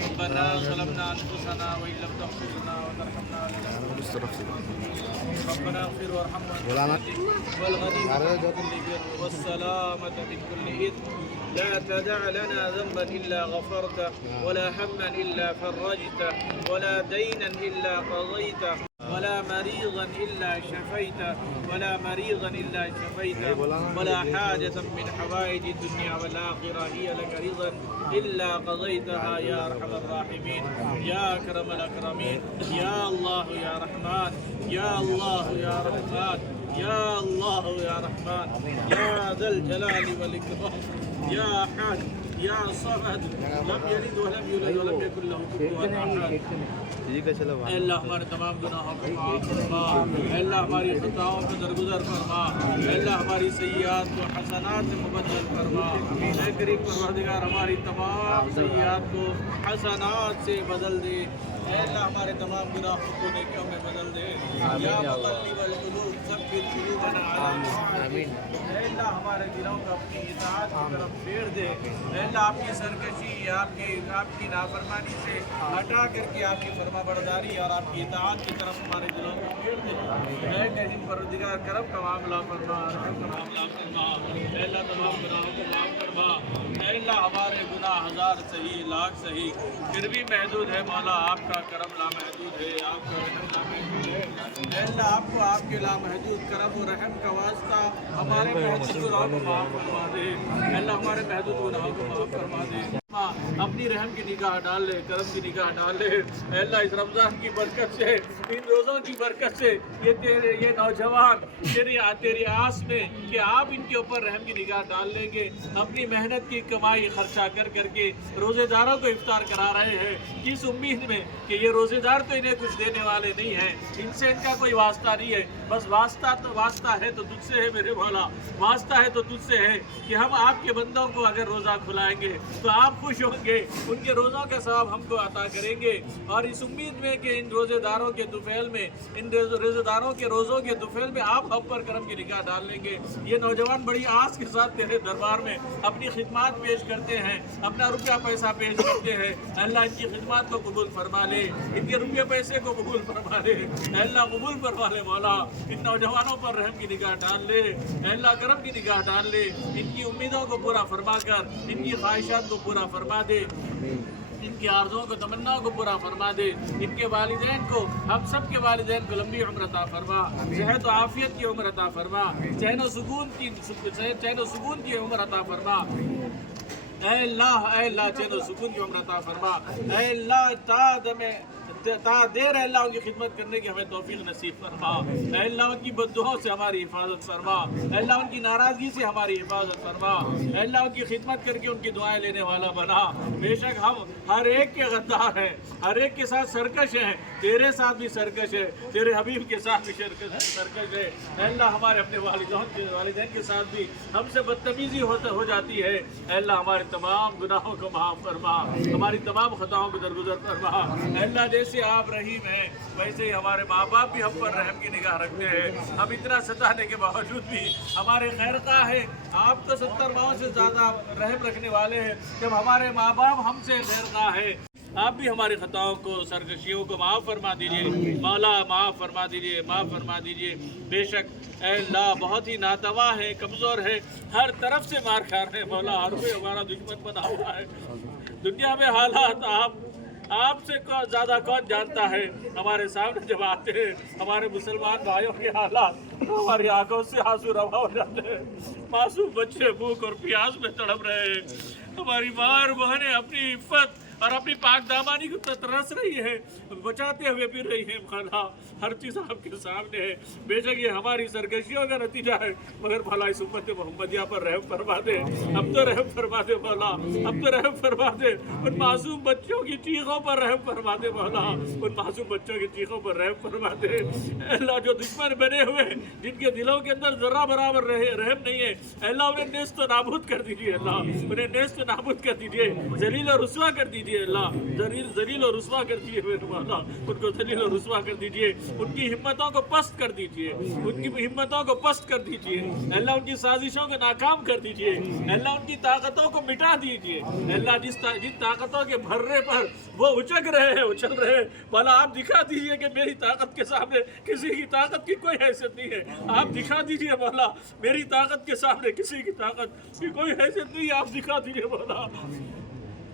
ربنا ظلمنا أنفسنا وإن لم تغفر لنا وترحمنا ربنا اغفر وارحمنا والغنيمة من كل بر والسلامة من كل إثم لا تدع لنا ذنبا إلا غفرته ولا هما إلا فرجته ولا دينا إلا قضيته ولا مريضا إلا شفيته ولا مريضا إلا شفيته ولا حاجة من حوائج الدنيا والآخرة هي لك رضا إلا قضيتها يا أرحم الراحمين يا أكرم الأكرمين يا الله يا رحمن يا الله يا رحمن يا الله يا رحمن يا ذا الجلال والإكرام يا أحد يا صمد لم يلد ولم يولد ولم يكن له كفوا أحد اللہ ہمارے تمام گناہوں کو معاف فرما اللہ ہماری خطاؤں کو درگزر فرما اللہ ہماری سیئات کو حسنات سے مبدل فرما اے کریم پروردگار ہماری تمام سیئات کو حسنات سے بدل دے اے اللہ ہمارے تمام گناہوں کو نیکیوں میں بدل دے یا مقلب القلوب سب ثبت قلوبنا على آمین. اے اللہ ہمارے دلوں کو اپنی اطاعت کی طرف پھیر دے. اے اللہ آپ کی سرکشی آپ کی نافرمانی سے ہٹا کر کے آپ کی فرما برداری اور آپ کی اطاعت کی طرف ہمارے دلوں کو پھیر دے. اے کریم پروردگار کرم کا معاملہ فرما، رحم کا معاملہ فرما. اے اللہ تمام گناہوں کو معاف فرما. اے اللہ ہمارے گناہ ہزار صحیح لاکھ صحیح پھر بھی محدود ہے مولا، آپ کا کرم لامحدود ہے، آپ کا رحم لامحدود ہے. اے اللہ آپ کو آپ کے لامحدود کرم و رحم کا واسطہ ہمارے محدود گناہوں کو معاف فرما دے. اے اللہ ہمارے محدود گناہوں کو معاف فرما دے. اپنی رحم کی نگاہ ڈال لے، کرم کی نگاہ ڈال لے. اے اللہ اس رمضان کی برکت سے، ان روزوں کی برکت سے یہ نوجوان تیری آس میں کہ آپ ان کے اوپر رحم کی نگاہ ڈال لیں گے، اپنی محنت کی کمائی خرچہ کر کے روزے داروں کو افطار کرا رہے ہیں، اس امید میں کہ یہ روزے دار تو انہیں کچھ دینے والے نہیں ہیں، ان سے ان کا کوئی واسطہ نہیں ہے. بس واسطہ ہے تو تجھ سے ہے میرے مولا، واسطہ ہے تو تجھ سے ہے کہ ہم آپ کے بندوں کو اگر روزہ کھلائیں گے تو آپ خوش ہوں گے، ان کے روزوں کا ثواب ہم کو عطا کریں گے. اور اس امید میں کہ ان روزے داروں کے طفیل میں، ان روزے داروں کے روزوں کے طفیل میں آپ ہم پر کرم کی نگاہ ڈال لیں گے. یہ نوجوان بڑی آس کے ساتھ تیرے دربار میں اپنی خدمات پیش کرتے ہیں، اپنا روپیہ پیسہ پیش کرتے ہیں. اللہ ان کی خدمات کو قبول فرما لے، ان کے روپیے پیسے کو قبول فرما لے. اللہ قبول فرما لے مولا، ان نوجوانوں پر رحم کی نگاہ ڈال لے. اللہ کرم کی نگاہ ڈال لے، ان کی امیدوں کو پورا فرما کر ان کی خواہشات کو پورا فرما دے، ان کی آرزوؤں کو تمناؤں کو پورا فرما دے. ان کے والدین کو، ہم سب کے والدین کو لمبی عمر عطا فرما، صحت و عافیت کی عمر عطا فرما، چین و سکون کی عمر عطا فرما. اے اللہ چین و سکون کی عمر عطا فرما. اے اللہ تا دیر اے اللہ ان کی خدمت کرنے کی ہمیں توفیق نصیب فرما. اے اللہ ان کی بددعاؤں سے ہماری حفاظت فرما. اے اللہ ان کی ناراضگی سے ہماری حفاظت فرما. اے اللہ ان کی خدمت کر کے ان کی دعائیں لینے والا بنا. بے شک ہم ہر ایک کے غدار ہیں، ہر ایک کے ساتھ سرکش ہیں، تیرے ساتھ بھی سرکش ہے، تیرے حبیب کے ساتھ بھی سرکش ہے. اے اللہ ہمارے اپنے والدین کے ساتھ بھی ہم سے بدتمیزی ہو جاتی ہے. اے اللہ ہمارے تمام گناہوں کو معاف فرما، ہماری تمام خطاؤں کو درگزر فرما. اے اللہ جیسے آپ رحیم ہیں ویسے ہی ہمارے ماں باپ بھی ہم پر رحم کی نگاہ رکھتے ہیں. ہم اتنا ستانے کے باوجود بھی ہمارے خیر خواہ ہیں. آپ تو 70 ماؤں سے زیادہ رحم رکھنے والے ہیں، جب ہمارے ماں باپ ہم سے خیر خواہ ہیں. آپ بھی ہماری خطاؤں کو، سرکشیوں کو معاف فرما دیجیے مولا، معاف فرما دیجیے، معاف فرما دیجیے. بے شک اے اللہ بہت ہی ناتواں ہے، کمزور ہے، ہر طرف سے مار کھا رہے ہیں مولا، ہر کوئی ہمارا دشمن بنا ہوا ہے. دنیا میں حالات آپ سے زیادہ کون جانتا ہے. ہمارے سامنے جب آتے ہیں ہمارے مسلمان بھائیوں کے حالات، ہماری آنکھوں سے آنسو روا ہو جاتے ہیں. معصوم بچے بھوک اور پیاس میں تڑپ رہے ہیں. ہماری ماں اور بہنیں اپنی عفت اور اپنی پاک دامانی کو ترس رہی ہے، بچاتے ہوئے پھر رہی ہے. خدا ہر چیز آپ کے سامنے ہے. بے شک یہ ہماری سرکشیوں کا نتیجہ ہے، مگر بھلا اس امت محمدیہ پر رحم فرما دے. اب تو رحم فرما دے مولا، اب تو رحم فرما دے. ان معصوم بچوں کی چیخوں پر رحم فرما دے مولا، ان معصوم بچوں کی چیخوں پر رحم فرما دے. اللہ جو دشمن بنے ہوئے جن کے دلوں کے اندر ذرہ برابر رحم نہیں ہے، اللہ انہیں نیست و نابود کر دیجیے. اللہ انہیں نیست و نابود کر دیجیے، ذلیل و رسوا کر دیجیے. اللہ ذلیل و رسوا کر دیجیے میرے مولا، ان کو ذلیل و رسوا کر دیجیے. ان کی ہمتوں کو پست کر دیجیے، ان کی ہمتوں کو پست کر دیجیے. اللہ ان کی سازشوں کو ناکام کر دیجیے. اللہ ان کی طاقتوں کو مٹا دیجیے. اللہ جن طاقتوں کے بھرنے پر وہ اچک رہے ہیں، اچل رہے ہیں، مولا آپ دکھا دیجیے کہ میری طاقت کے سامنے کسی کی طاقت کی کوئی حیثیت نہیں ہے. آپ دکھا دیجیے مولا، میری طاقت کے سامنے کسی کی طاقت کی کوئی حیثیت نہیں ہے. آپ دکھا دیجیے مولا.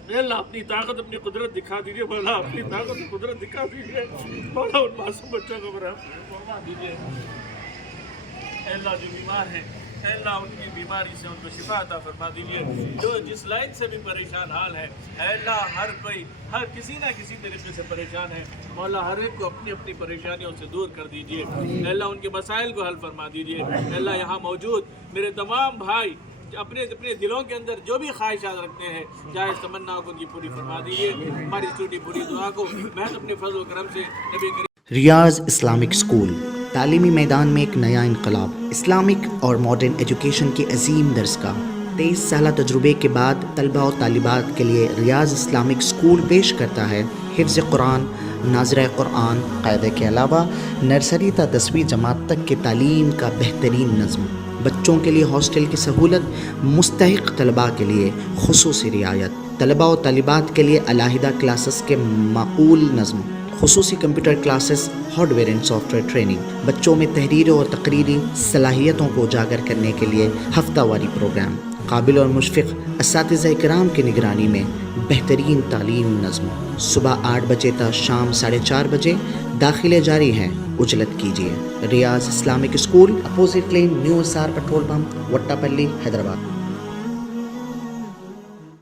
اللہ اپنی طاقت، اپنی قدرت دکھا دیجیے مولا، اپنی طاقت اور قدرت دکھا دیجیے مولا. ان معصوم بچوں کو فرما دیجیے. اللہ جو بیمار ہیں، اللہ ان کی بیماری سے ان کو شفا عطا فرما دیجیے. جو جس لائن سے بھی پریشان حال ہے، اللہ ہر کسی نہ کسی طریقے سے پریشان ہے مولا، ہر ایک کو اپنی اپنی پریشانیوں سے دور کر دیجیے. اللہ ان کے مسائل کو حل فرما دیجیے. اللہ یہاں موجود میرے تمام بھائی اپنے دلوں کے اندر جو بھی خواہشات رکھتے ہیں، جائز تمنا کو ان کی پوری فرما دیجیے. ہماری چھوٹی پوری دعا کو محض اپنے فضل و کرم سے نبی کریم ریاض اسلامک اسکول تعلیمی میدان میں ایک نیا انقلاب. اسلامک اور ماڈرن ایجوکیشن کی عظیم درسگاہ. 23 سالہ تجربے کے بعد طلبہ و طالبات کے لیے ریاض اسلامک اسکول پیش کرتا ہے حفظ قرآن، ناظرہ قرآن قاعدے کے علاوہ نرسری تا 10ویں جماعت تک کی تعلیم کا بہترین نظم، بچوں کے لیے ہاسٹل کی سہولت، مستحق طلباء کے لیے خصوصی رعایت، طلباء و طالبات کے لیے علیحدہ کلاسز کے معقول نظم، خصوصی computer classes, hard where and soft where training, بچوں میں تحریری اور تقریری صلاحیتوں کو اجاگر کرنے کے لیے ہفتہ واری پروگرام، قابل اور مشفق اساتذہ کرام کی نگرانی میں بہترین تعلیم نظم، صبح 8 بجے تا شام 4:30 بجے، داخلے جاری ہیں، اجلت کیجیے۔ Riyaz Islamic school, opposite lane, new SR petrol pump, Vattepally, Hyderabad.